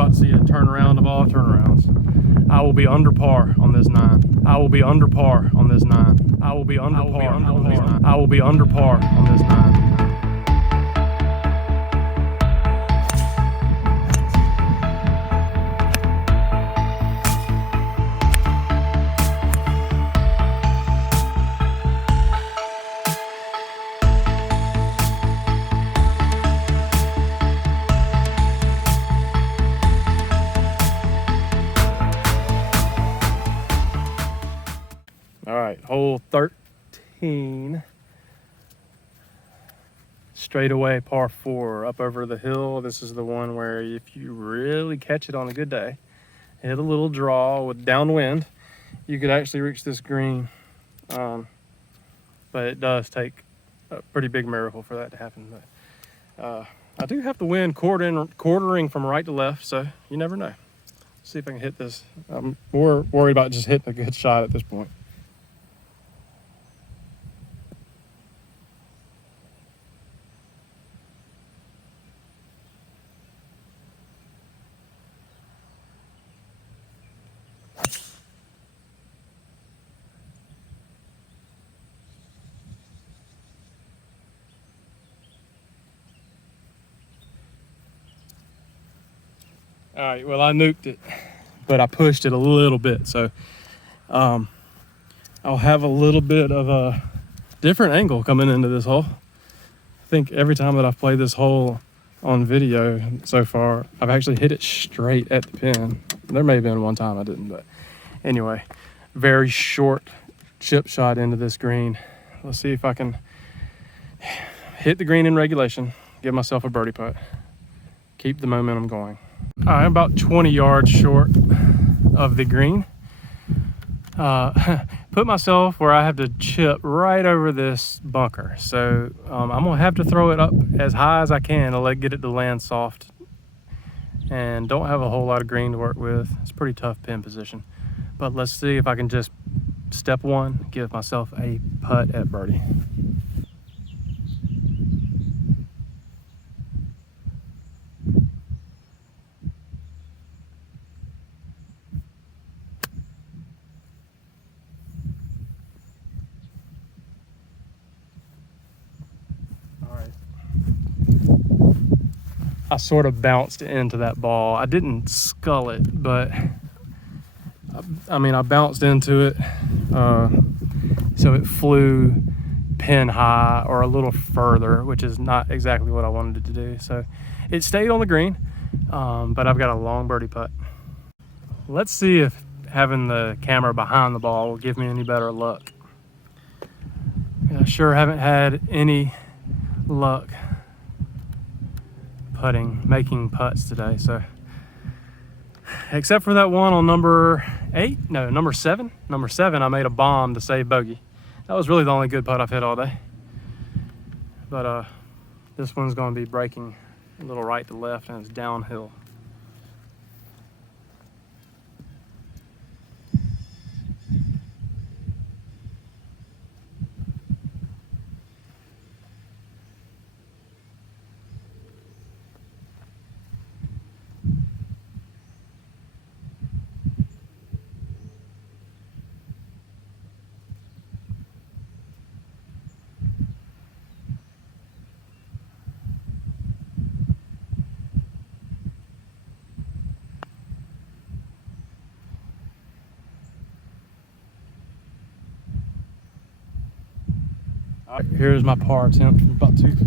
about to see a turnaround of all turnarounds. I will be under par on this 9. I will be under par on this 9. I will be under par on this 9. I will be under par on this 9. All right, hole 13, straightaway par 4 up over the hill. This is the one where if you really catch it on a good day, hit a little draw with downwind, you could actually reach this green. But it does take a pretty big miracle for that to happen. But I do have the wind quartering from right to left, so you never know. Let's see if I can hit this. I'm more worried about just hitting a good shot at this point. All right, well, I nuked it, but I pushed it a little bit. So I'll have a little bit of a different angle coming into this hole. I think every time that I've played this hole on video so far, I've actually hit it straight at the pin. There may have been one time I didn't, but anyway, very short chip shot into this green. Let's see if I can hit the green in regulation, give myself a birdie putt, keep the momentum going. I'm about 20 yards short of the green. Put myself where I have to chip right over this bunker. So I'm gonna have to throw it up as high as I can to get it to land soft. And don't have a whole lot of green to work with. It's a pretty tough pin position. But let's see if I can just, step one, give myself a putt at birdie. I sort of bounced into that ball. I didn't scull it, but I mean, I bounced into it. So it flew pin high or a little further, which is not exactly what I wanted it to do. So it stayed on the green, but I've got a long birdie putt. Let's see if having the camera behind the ball will give me any better luck. I sure haven't had any luck making putts today. So except for that one on number 7. Number 7, I made a bomb to save bogey. That was really the only good putt I've hit all day. But this one's going to be breaking a little right to left, and it's downhill. All right, here's my par attempt from about 2 feet.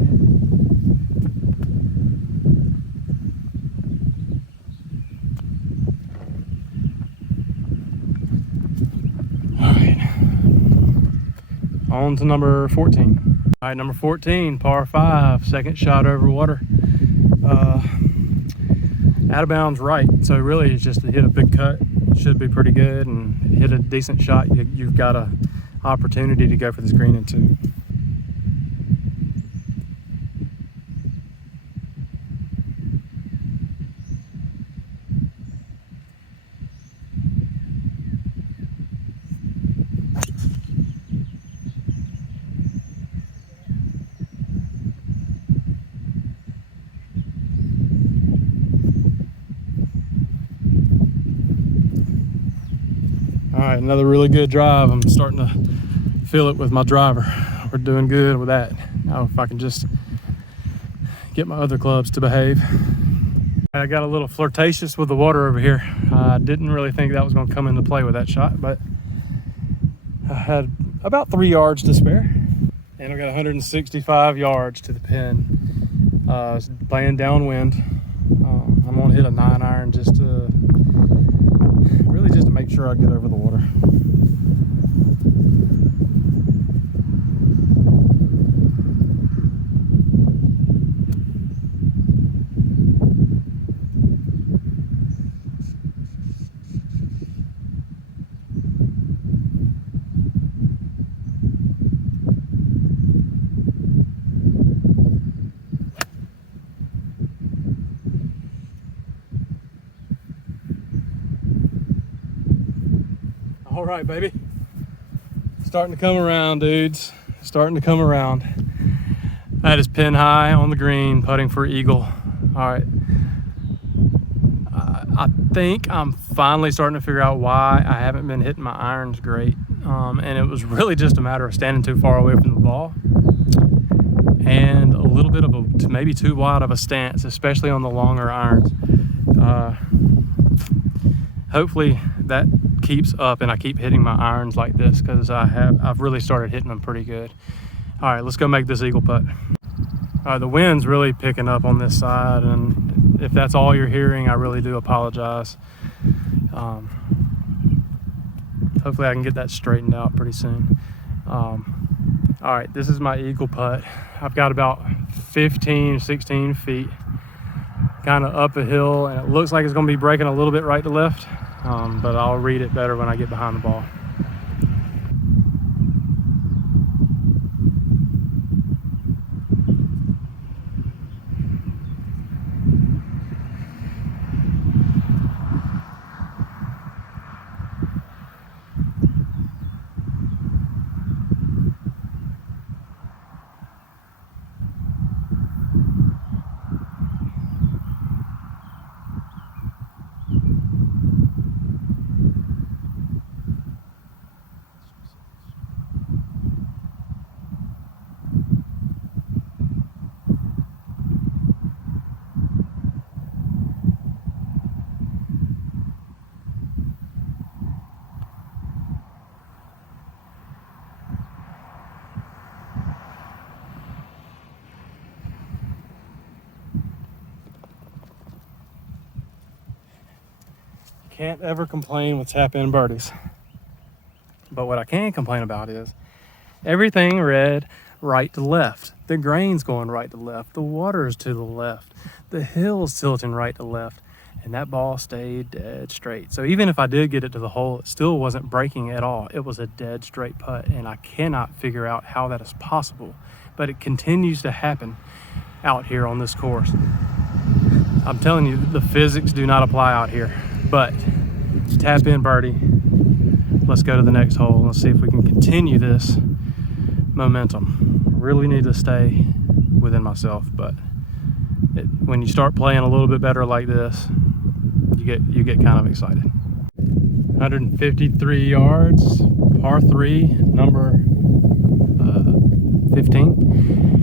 All right, on to number 14. All right, number 14, par 5, second shot over water. Out of bounds right, so really it's just to hit a big cut. Should be pretty good, and hit a decent shot. You've got a opportunity to go for this green in 2. right, another really good drive. I'm starting to feel it with my driver. We're doing good with that. Now if I can just get my other clubs to behave. I got a little flirtatious with the water over here. I didn't really think that was going to come into play with that shot, but I had about 3 yards to spare. And I got 165 yards to the pin. Playing downwind. I'm going to hit a 9-iron just to make sure I get over the water. All right, baby. Starting to come around, dudes. Starting to come around. That is pin high on the green, putting for eagle. All right. I think I'm finally starting to figure out why I haven't been hitting my irons great. And it was really just a matter of standing too far away from the ball and a little bit of a maybe too wide of a stance, especially on the longer irons. Hopefully that keeps up and I keep hitting my irons like this, because I've really started hitting them pretty good. All right, let's go make this eagle putt. The wind's really picking up on this side, and if that's all you're hearing, I really do apologize. Hopefully I can get that straightened out pretty soon. All right, this is my eagle putt. I've got about 15, 16 feet, kind of up a hill, and it looks like it's going to be breaking a little bit right to left, but I'll read it better when I get behind the ball. Can't ever complain with tap-in birdies. But what I can complain about is everything read right to left. The grain's going right to left. The water's to the left. The hill's tilting right to left. And that ball stayed dead straight. So even if I did get it to the hole, it still wasn't breaking at all. It was a dead straight putt, and I cannot figure out how that is possible. But it continues to happen out here on this course. I'm telling you, the physics do not apply out here. But tap in birdie. Let's go to the next hole. Let's see if we can continue this momentum. I really need to stay within myself, but when you start playing a little bit better like this, you get kind of excited. 153 yards, par 3, number 15.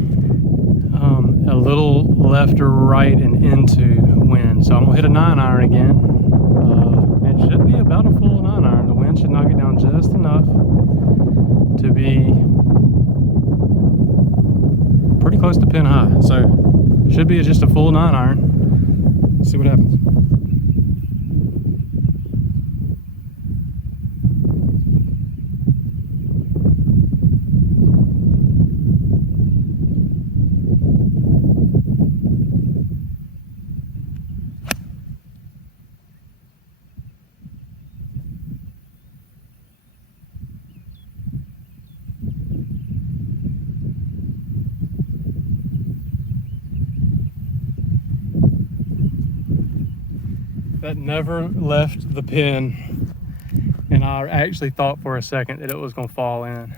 A little left or right and into wind. So I'm gonna hit a 9-iron again. It should be about a full 9-iron. The wind should knock it down just enough to be pretty close to pin high. So should be just a full 9-iron. See what happens. That never left the pin, and I actually thought for a second that it was going to fall in.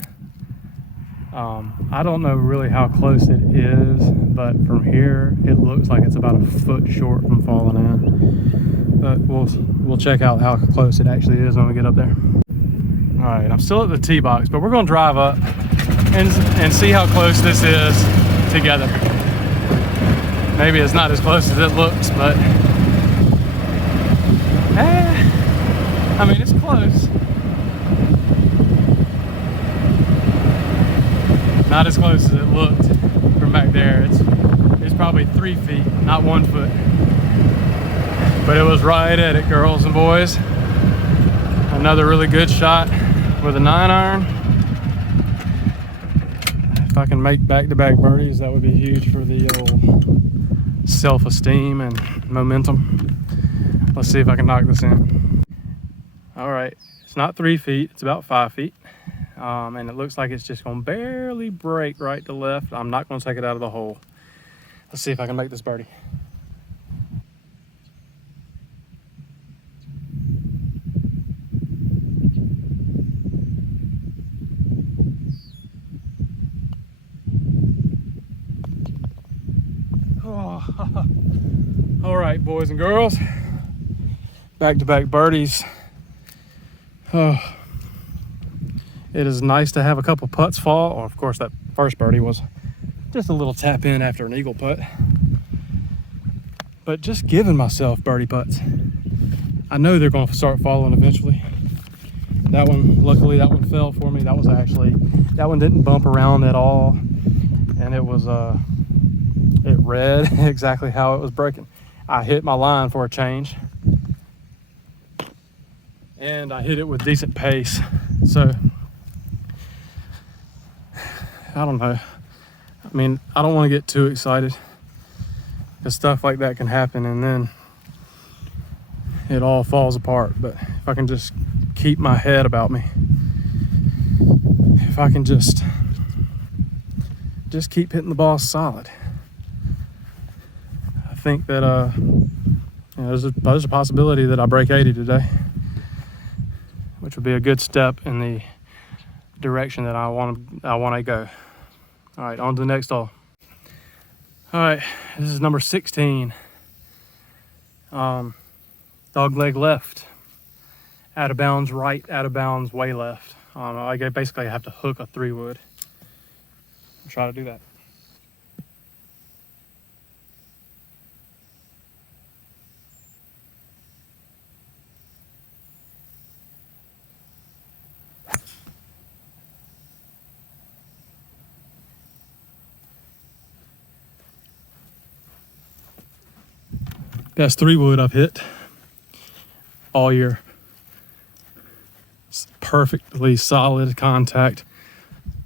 I don't know really how close it is, but from here it looks like it's about a foot short from falling in. But we'll check out how close it actually is when we get up there. All right, I'm still at the tee box, but we're gonna drive up and see how close this is together. Maybe it's not as close as it looks, but I mean, it's close. Not as close as it looked from back there. It's probably 3 feet, not 1 foot. But it was right at it, girls and boys. Another really good shot with a 9-iron. If I can make back-to-back birdies, that would be huge for the old self-esteem and momentum. Let's see if I can knock this in. All right, it's not 3 feet, it's about 5 feet. And it looks like it's just gonna barely break right to left. I'm not gonna take it out of the hole. Let's see if I can make this birdie. Oh. All right, boys and girls, back-to-back birdies. Oh. It is nice to have a couple putts fall. Well, of course, that first birdie was just a little tap in after an eagle putt. But just giving myself birdie putts. I know they're going to start falling eventually. That one, luckily, that one fell for me. That one didn't bump around at all. And it was, it read exactly how it was breaking. I hit my line for a change. And I hit it with decent pace. So, I don't know. I mean, I don't want to get too excited because stuff like that can happen and then it all falls apart. But if I can just keep my head about me, if I can just keep hitting the ball solid, I think that there's a possibility that I break 80 today, which would be a good step in the direction that I want to go. All right, on to the next hole. All right, this is number 16. Dog leg left, out of bounds right, out of bounds way left. I basically have to hook a 3-wood. I'll try to do that. Best 3-wood I've hit all year. It's perfectly solid contact,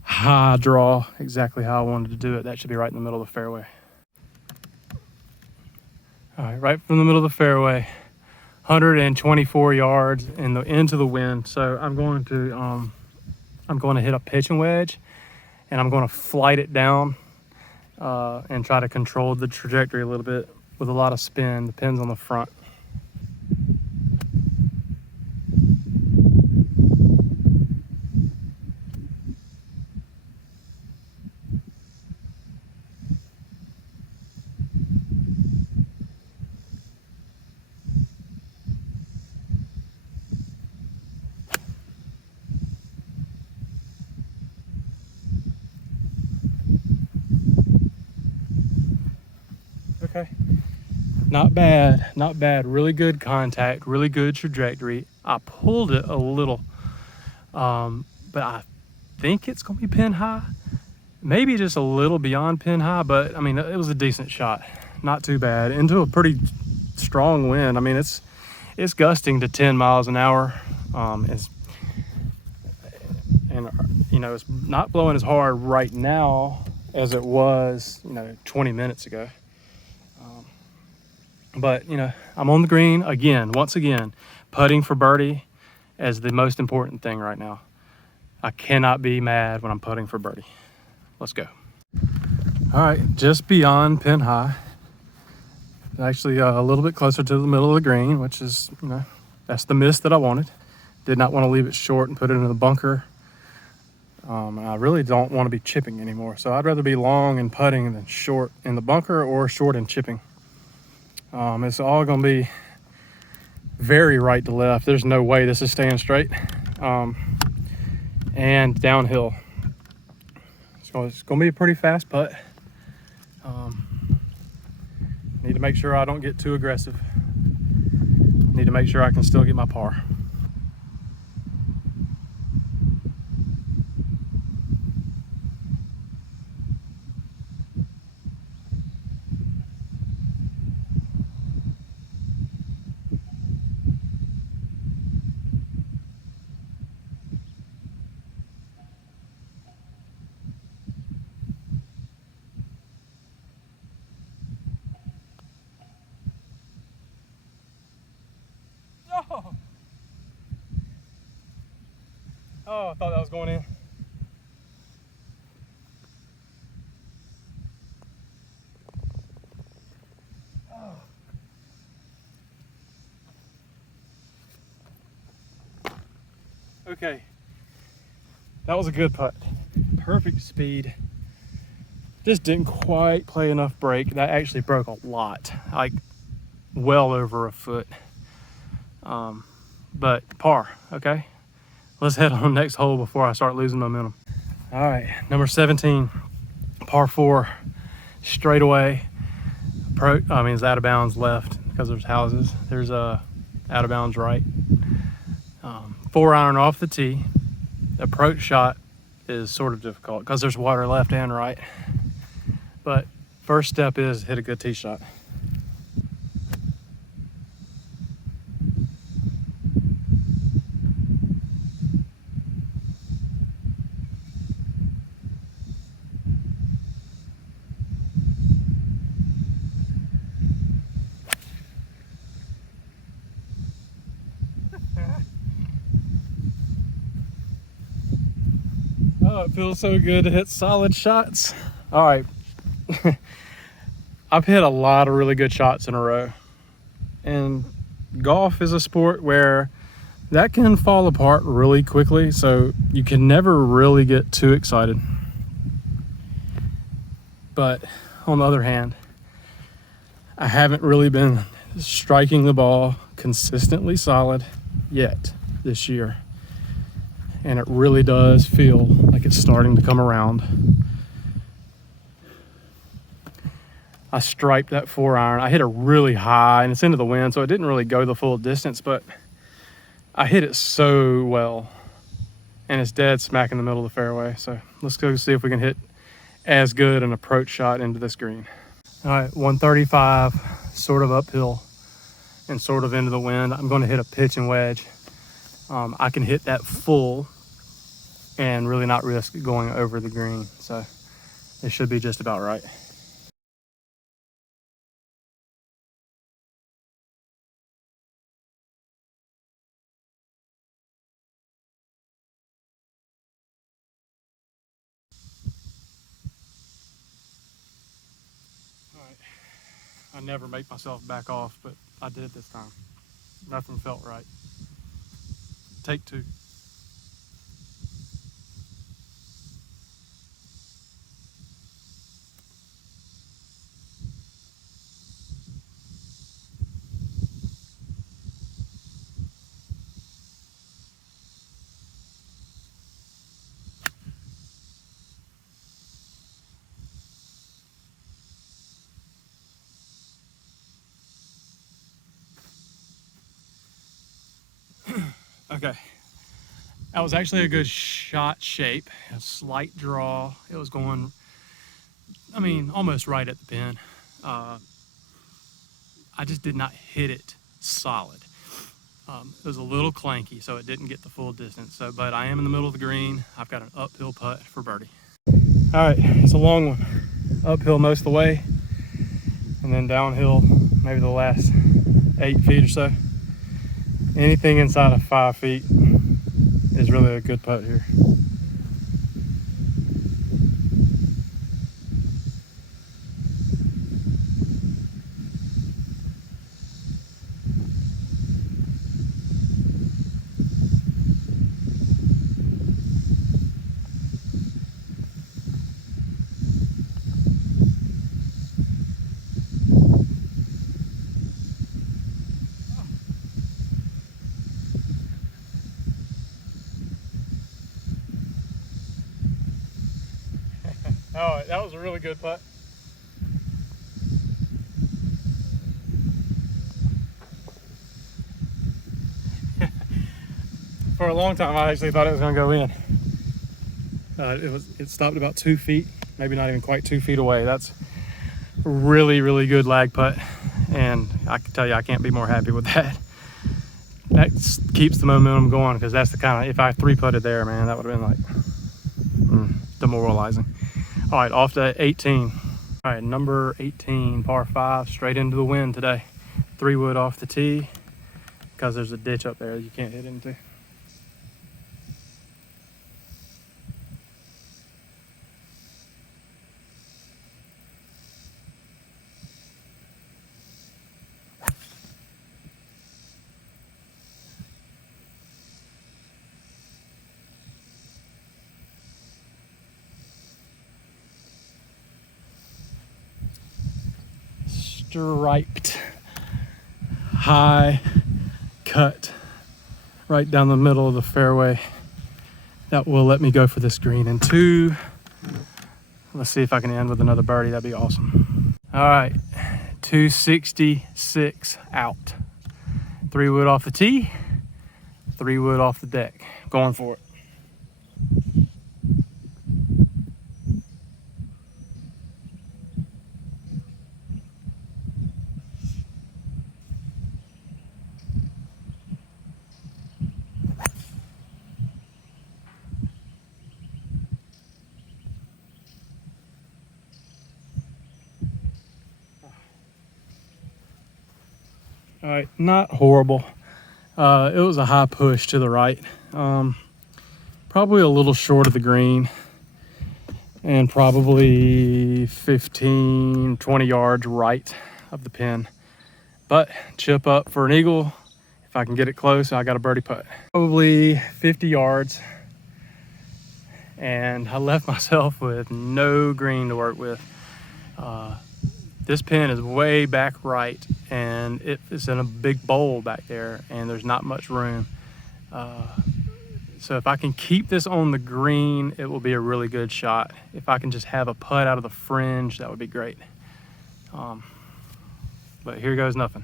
high draw, exactly how I wanted to do it. That should be right in the middle of the fairway. All right, right from the middle of the fairway, 124 yards into the wind. So I'm going to hit a pitching wedge, and I'm going to flight it down and try to control the trajectory a little bit with a lot of spin. The pin's on the front. Okay. Not bad, not bad. Really good contact, really good trajectory. I pulled it a little, but I think it's gonna be pin high. Maybe just a little beyond pin high, but I mean, it was a decent shot. Not too bad. Into a pretty strong wind. I mean, it's gusting to 10 miles an hour. It's not blowing as hard right now as it was, 20 minutes ago. But, I'm on the green again, once again, putting for birdie is the most important thing right now. I cannot be mad when I'm putting for birdie. Let's go. All right, just beyond pin high. Actually, a little bit closer to the middle of the green, which is, that's the miss that I wanted. Did not want to leave it short and put it in the bunker. I really don't want to be chipping anymore. So I'd rather be long and putting than short in the bunker or short and chipping. It's all going to be very right to left. There's no way this is staying straight. and downhill. It's gonna be a pretty fast putt. Need to make sure I don't get too aggressive. Need to make sure I can still get my par. Oh, I thought that was going in. Oh. Okay, that was a good putt. Perfect speed. Just didn't quite play enough break. That actually broke a lot, like well over a foot. But par, okay? Let's head on next hole before I start losing momentum. All right, number 17, par 4, straight away. It's out of bounds left because there's houses. There's a out of bounds right. 4-iron off the tee. Approach shot is sort of difficult because there's water left and right. But first step is hit a good tee shot. Oh, it feels so good to hit solid shots. All right. I've hit a lot of really good shots in a row. And golf is a sport where that can fall apart really quickly, so you can never really get too excited. But on the other hand, I haven't really been striking the ball consistently solid yet this year. And it really does feel like it's starting to come around. I striped that 4-iron. I hit it really high and it's into the wind, so it didn't really go the full distance, but I hit it so well. And it's dead smack in the middle of the fairway. So let's go see if we can hit as good an approach shot into this green. All right, 135, sort of uphill and sort of into the wind. I'm going to hit a pitch and wedge. I can hit that full and really not risk going over the green. So it should be just about right. All right, I never make myself back off, but I did this time. Nothing felt right. Take 2. Okay, that was actually a good shot shape, a slight draw. It was going, almost right at the pin. I just did not hit it solid. It was a little clanky, so it didn't get the full distance. But I am in the middle of the green. I've got an uphill putt for birdie. All right, it's a long one. Uphill most of the way, and then downhill maybe the last 8 feet or so. Anything inside of 5 feet is really a good putt here. Oh, that was a really good putt. For a long time, I actually thought it was going to go in. It stopped about 2 feet, maybe not even quite 2 feet away. That's a really, really good lag putt, and I can tell you I can't be more happy with that. That keeps the momentum going, because that's the kind of, if I 3-putted there, man, that would have been like demoralizing. All right, off to 18. All right, number 18, par 5, straight into the wind today. 3-wood off the tee, because there's a ditch up there that you can't hit into. Striped, high cut, right down the middle of the fairway. That will let me go for this green in 2. Let's see if I can end with another birdie. That'd be awesome. All right, 266 out. 3-wood off the tee, 3-wood off the deck. Going for it. All right, not horrible. It was a high push to the right. Probably a little short of the green, and probably 15, 20 yards right of the pin. But chip up for an eagle. If I can get it close, I got a birdie putt. Probably 50 yards. And I left myself with no green to work with. This pin is way back right, and it's in a big bowl back there, and there's not much room. So if I can keep this on the green, it will be a really good shot. If I can just have a putt out of the fringe, that would be great. But here goes nothing.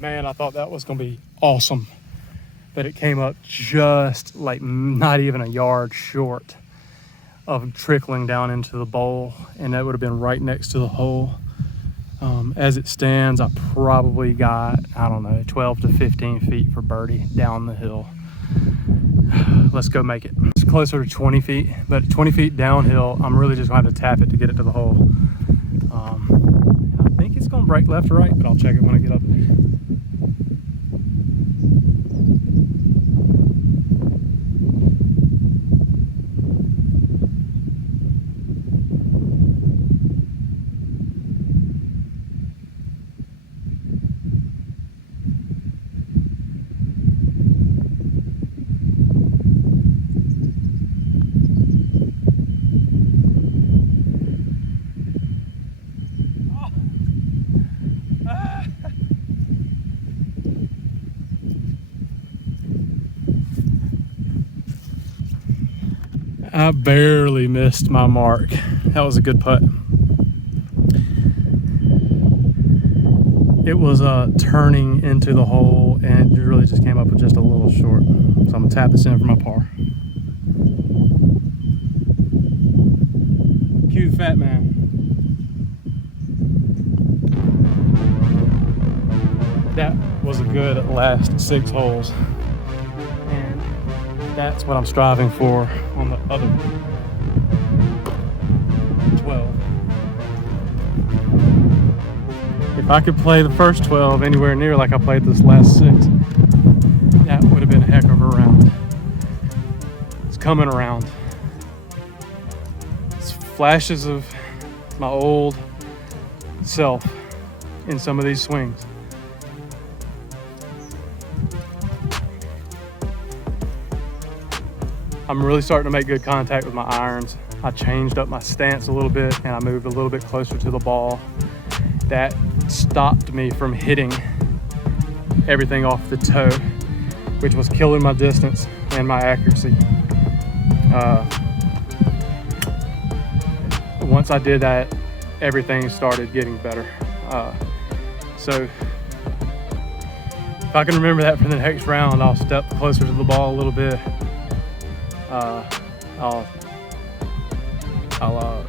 Man, I thought that was going to be awesome, but it came up just like not even a yard short of trickling down into the bowl, and that would have been right next to the hole. As it stands, I probably got, I don't know, 12 to 15 feet for birdie down the hill. Let's go make it. It's closer to 20 feet, but 20 feet downhill, I'm really just going to have to tap it to get it to the hole. And I think it's going to break left or right, but I'll check it when I get up there. I barely missed my mark. That was a good putt. It was turning into the hole, and it really just came up with just a little short. So I'm gonna tap this in for my par. Cue the fat man. That was a good last 6 holes. And that's what I'm striving for on the other 12. If I could play the first 12 anywhere near like I played this last 6, that would have been a heck of a round. It's coming around. It's flashes of my old self in some of these swings. I'm really starting to make good contact with my irons. I changed up my stance a little bit and I moved a little bit closer to the ball. That stopped me from hitting everything off the toe, which was killing my distance and my accuracy. Once I did that, everything started getting better. So if I can remember that for the next round, I'll step closer to the ball a little bit. I'll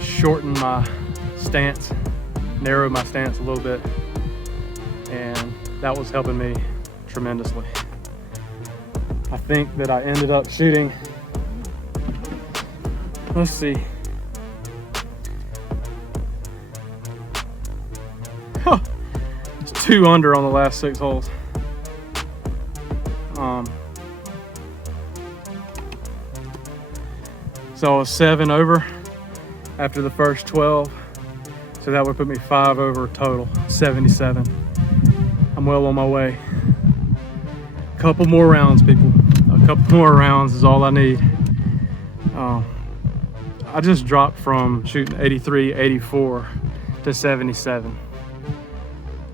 shorten my stance, narrow my stance a little bit, and that was helping me tremendously. I think that I ended up shooting, let's see, it's 2 under on the last 6 holes. So I was 7 over after the first 12. So that would put me 5 over total, 77. I'm well on my way. A couple more rounds, people. A couple more rounds is all I need. I just dropped from shooting 83, 84 to 77.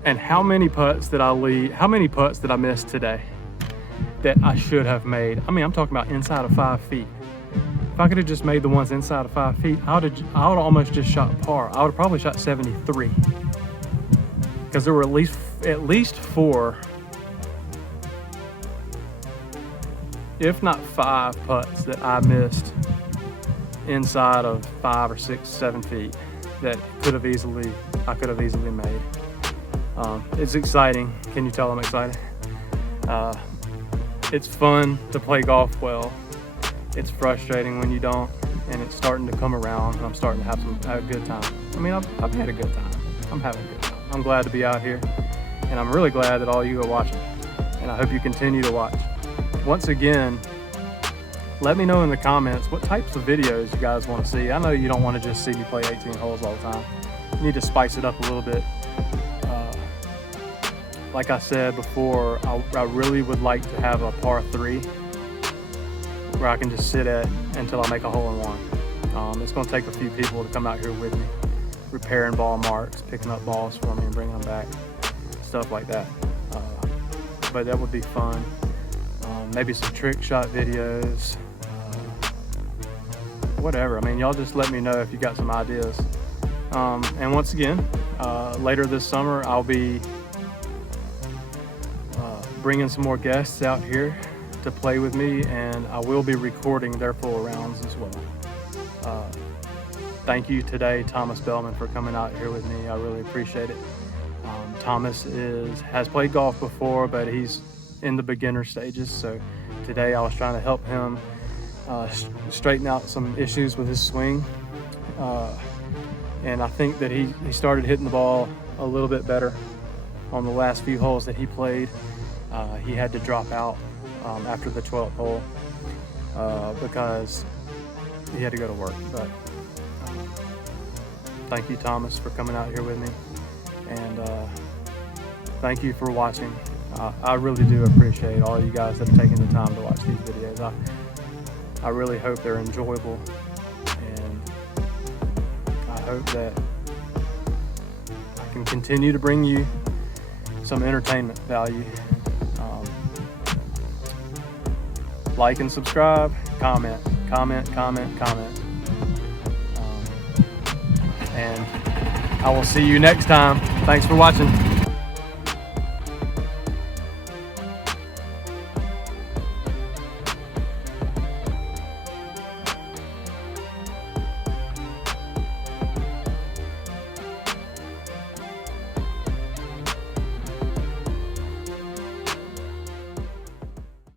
And how many putts did I lead? How many putts did I miss today that I should have made? I mean, I'm talking about inside of 5 feet. If I could have just made the ones inside of 5 feet, I would have almost just shot par. I would have probably shot 73, because there were at least 4, if not 5 putts that I missed inside of 5 or 6, 7 feet that I could have easily made. It's exciting. Can you tell I'm excited? It's fun to play golf well. It's frustrating when you don't, and it's starting to come around, and I'm starting to have a good time. I mean, I've had a good time. I'm having a good time. I'm glad to be out here, and I'm really glad that all you are watching, and I hope you continue to watch. Once again, let me know in the comments what types of videos you guys want to see. I know you don't want to just see me play 18 holes all the time. You need to spice it up a little bit. Like I said before, I really would like to have a par 3 where I can just sit at until I make a hole-in-one. It's going to take a few people to come out here with me, repairing ball marks, picking up balls for me and bringing them back, stuff like that. But that would be fun. Maybe some trick shot videos, whatever. I mean, y'all just let me know if you got some ideas. And once again, later this summer, I'll be bringing some more guests out here to play with me, and I will be recording their full rounds as well. Thank you today, Thomas Bellman, for coming out here with me. I really appreciate it. Thomas has played golf before, but he's in the beginner stages, so today I was trying to help him straighten out some issues with his swing, and I think that he started hitting the ball a little bit better on the last few holes that he played. He had to drop out after the 12th hole because he had to go to work. But thank you, Thomas, for coming out here with me, and thank you for watching. I really do appreciate all you guys that have taken the time to watch these videos. I really hope they're enjoyable, and I hope that I can continue to bring you some entertainment value. Like and subscribe, comment. And I will see you next time. Thanks for watching.